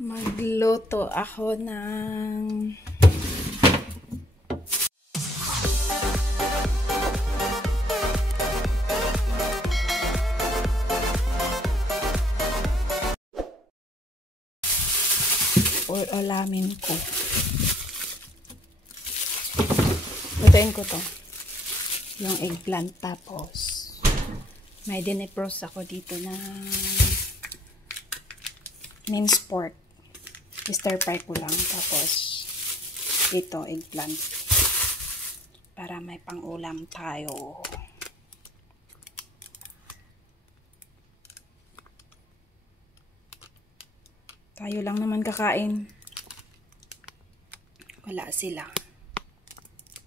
Magluto ako ng ulamin ko. Lutuin ko to. Yung eggplant, tapos may dinipros ako dito na minced pork. Stir fry ko lang. Tapos ito, eggplant. Para may pang-ulam tayo. Tayo lang naman kakain. Wala sila.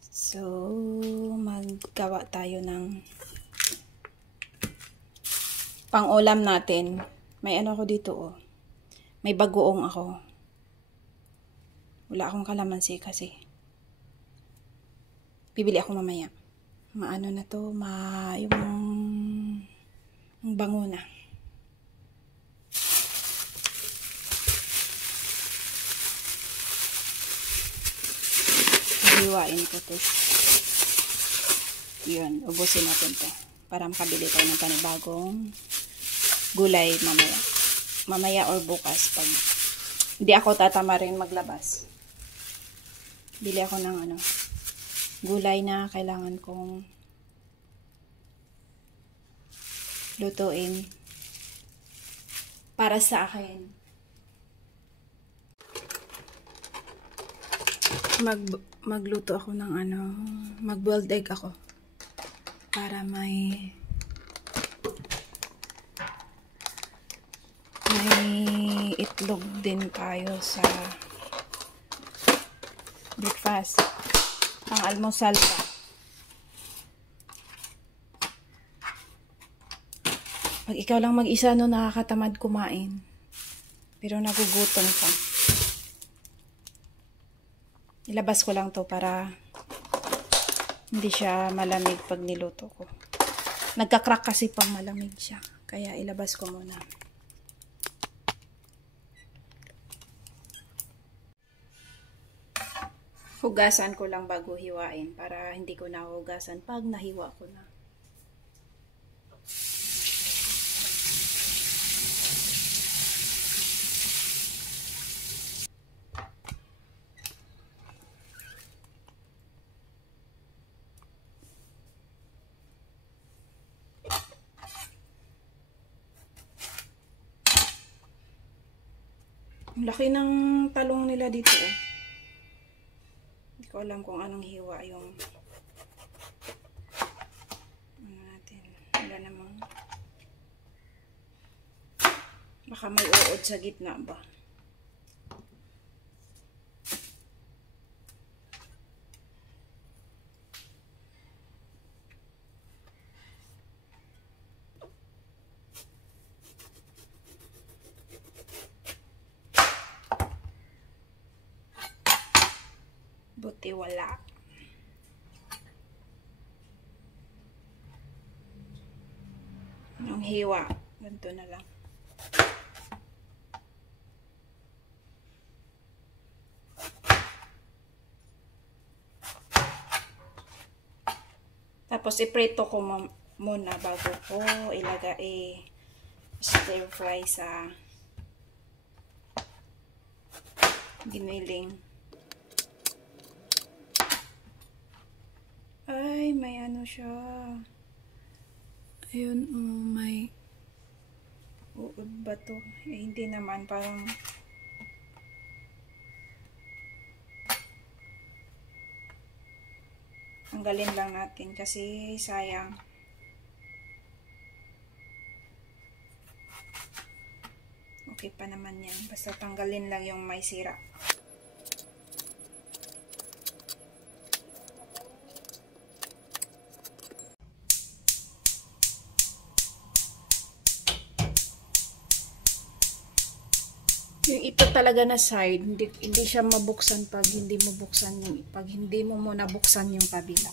So, maggawa tayo ng pang-ulam natin. May ano ako dito, oh. May bagoong ako. Wala akong kalamansi kasi. Bibili ako mamaya. Maano na to, yung bango na. Hiwain ko to. Yun, ubusin natin to. Para makabili tayo ng panibagong gulay mamaya. Mamaya or bukas pag hindi ako tatama rin maglabas. Bili ako ng gulay na kailangan kong lutuin para sa akin. Magluto ako ng mag-boiled egg ako para may itlog din tayo sa breakfast, pang almusal pa. Pag ikaw lang mag-isa, nakakatamad kumain, pero nagugutom pa. Ilabas ko lang to para hindi siya malamig pag niluto ko. Nagka-crack kasi pang malamig siya. Kaya ilabas ko muna. Hugasan ko lang bago hiwain para hindi ko nahugasan pag nahiwa ko na. Ang laki ng talong nila dito, oh. Hindi ko alam kung anong hiwa yung natin. Wala namang baka may uod sa gitna ba. Buti wala. Yung hiwa, ganito na lang. Tapos iprito ko muna bago ko ilagay stir fry sa giniling. Ay, may siya. Ayun, may uod ba to? Eh, hindi naman, parang tanggalin lang natin kasi sayang. Okay pa naman yan. Basta tanggalin lang yung may sira. Yung ito talaga na side, hindi siya mabuksan pag hindi mo buksan yung, pag hindi mo muna buksan yung kabila.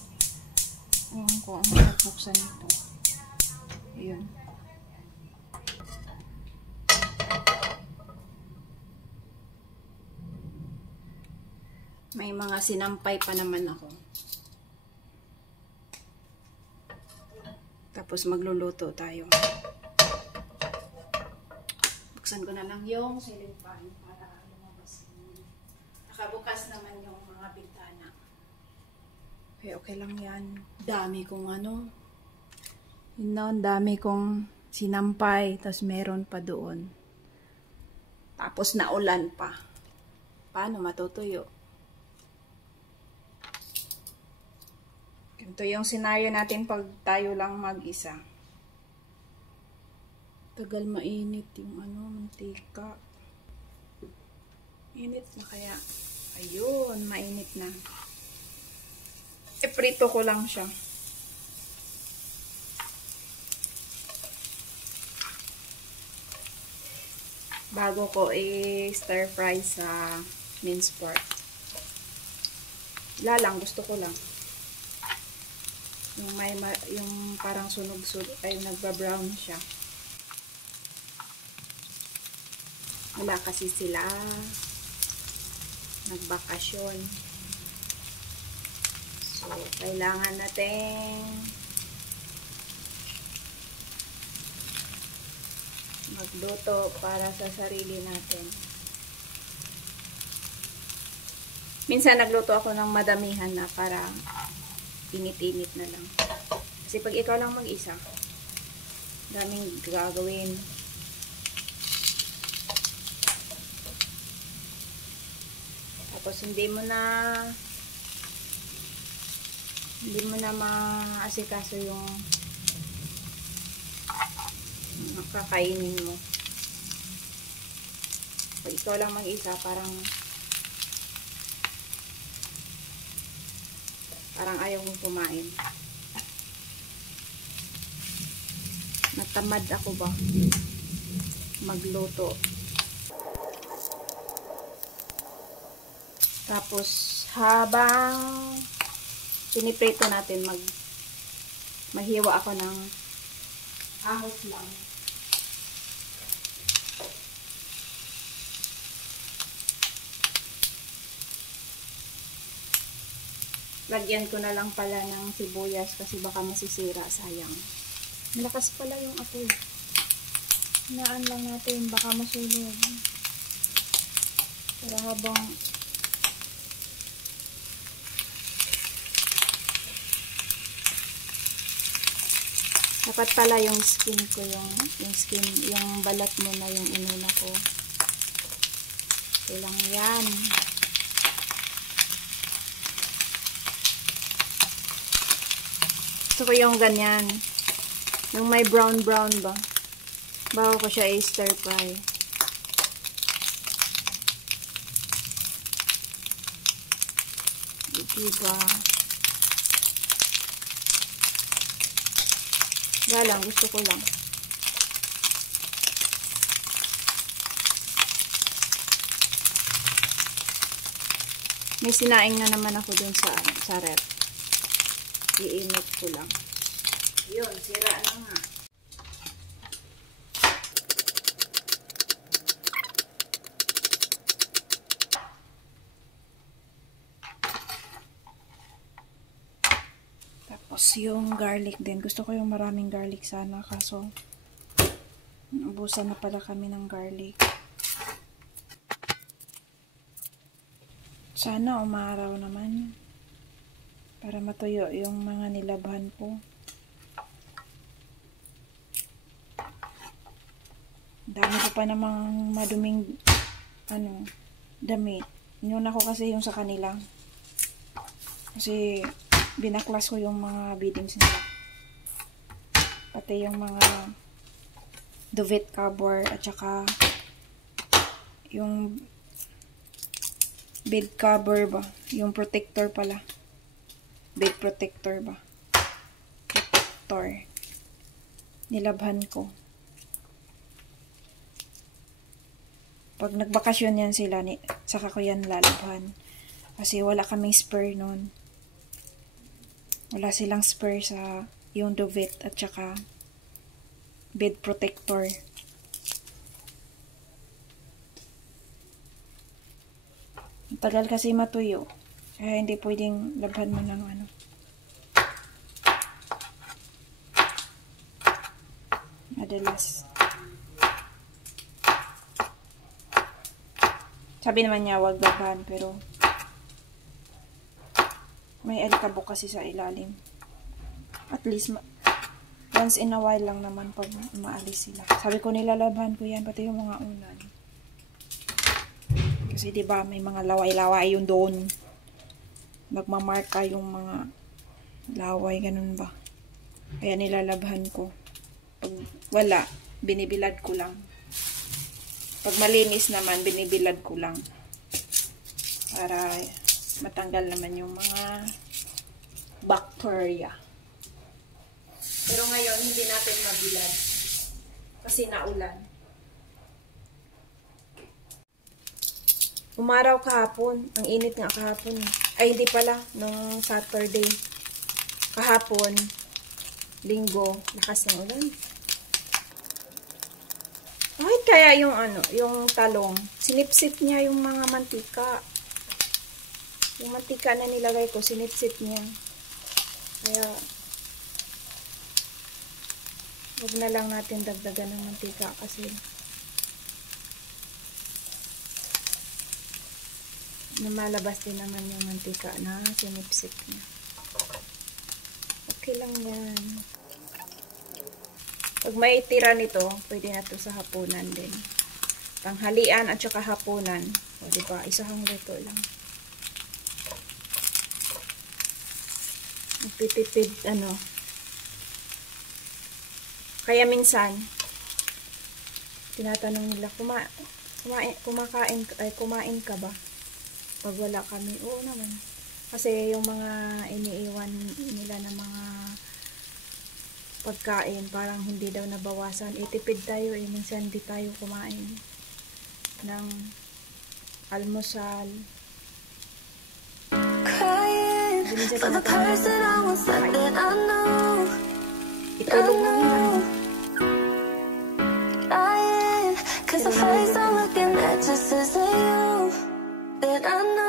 Ewan ko ang buksan ito. Ayun. May mga sinampay pa naman ako. Tapos magluluto tayo. Buksan ko na lang yung ceiling fan para lumabas. Nakabukas naman yung mga bintana. Okay lang yan. Dami kong ano. Yun na, dami kong sinampay. Tapos meron pa doon. Tapos naulan pa. Paano matutuyo? Ito yung senaryo natin pag tayo lang mag-isa. Tagal mainit yung ano, mantika. Init na kaya. Ayun, mainit na. Iprito ko lang siya. Bago ko i-stir fry sa minced pork. Lalang, gusto ko lang. Yung parang sunog-sunog ay nagba-brown siya. Wala kasi sila nagbakasyon. So, kailangan natin magluto para sa sarili natin. Minsan nagluto ako ng madamihan na para init-init na lang. Kasi pag ikaw lang mag-isa, daming gagawin. Tapos hindi mo na maasikaso yung kakainin mo. Pag ikaw lang mag-isa, parang ayaw mong kumain. Natamad ako ba magluto. Tapos habang piniprito natin, maghiwa ako ng ahos lang. Lagyan ko na lang pala ng sibuyas kasi baka masisira, sayang. Malakas pala yung apoy. Hinaan lang natin, baka masunog. Pero habang dapat pala yung skin ko, yung balat mo na yung inuna ko. Ito lang yan. Gusto ko yung ganyan. Yung may brown ba. Bago ko siya i-stir fry. Diba? Galang, gusto ko lang. May sinaing na naman ako dun sa rep. Iinit ko lang. Yun, sira na nga. Tapos yung garlic din. Gusto ko yung maraming garlic sana. Kaso, ubusan na pala kami ng garlic. Sana umaraw naman. Para matuyo yung mga nilabhan ko. Dami ko pa namang maduming damit. Yun ako kasi yung sa kanila. Kasi binaklas ko yung mga beadings nila. Pati yung mga duvet cover at saka yung bed cover ba? Yung protector pala. Bed protector ba? Protector. Nilabhan ko. Pag nagbakasyon yan sila, saka ko yan lalabhan. Kasi wala kaming spare nun. Wala silang spare sa yung duvet at saka bed protector. Tagal kasi matuyo. Kaya hindi pwedeng labhan mo ng ano. Madalas. Sabi naman niya, wag labhan, pero may alikabok kasi sa ilalim. At least, once in a while lang naman pag maalis sila. Sabi ko, nilalabhan ko yan, pati yung mga unan. Kasi diba, may mga laway-laway yung doon. Magmamarka yung mga laway, ganun ba. Kaya nilalabhan ko. Pag wala, binibilad ko lang. Pag malinis naman, binibilad ko lang. Para matanggal naman yung mga bacteria. Pero ngayon, hindi natin mabilad. Kasi naulan. Umaraw kahapon. Ang init nga kahapon. Ay, hindi pala. Nung Saturday. Kahapon. Linggo. Lakas ng ulan. Kahit kaya yung ano, yung talong, sinipsip niya yung mga mantika. Yung mantika na nilagay ko, sinipsip niya. Kaya, huwag na lang natin dagdagan ng mantika kasi lumalabas din naman yung mantika na sinipsip niya. Okay lang yan. Pag may tira nito, pwede na ito sa hapunan din. Tanghalian at saka hapunan. O, diba? Isahang luto lang. Magtitipid, ano. Kaya minsan, tinatanong nila, kumain ka ba? Pag wala kami, oo naman. Kasi yung mga iniiwan nila na mga pagkain, parang hindi daw nabawasan. Itipid tayo eh. Minsan di tayo kumain ng almusal. Itulog mo naman. Cause the face I'm looking at just isn't you that I know.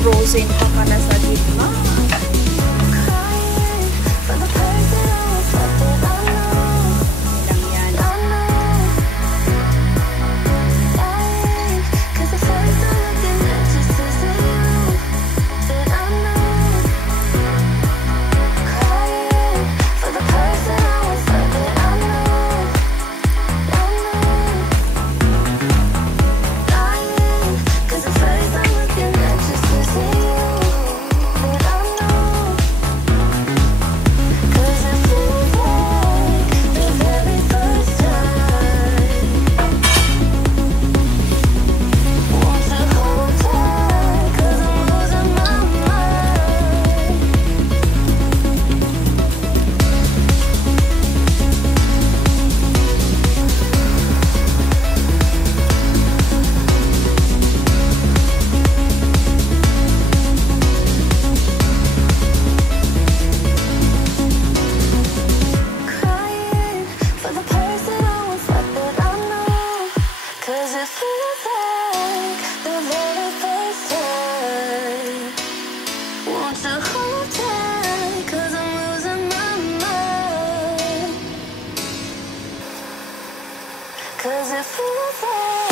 Frozen pa ka na sa gitna. Cause it feels like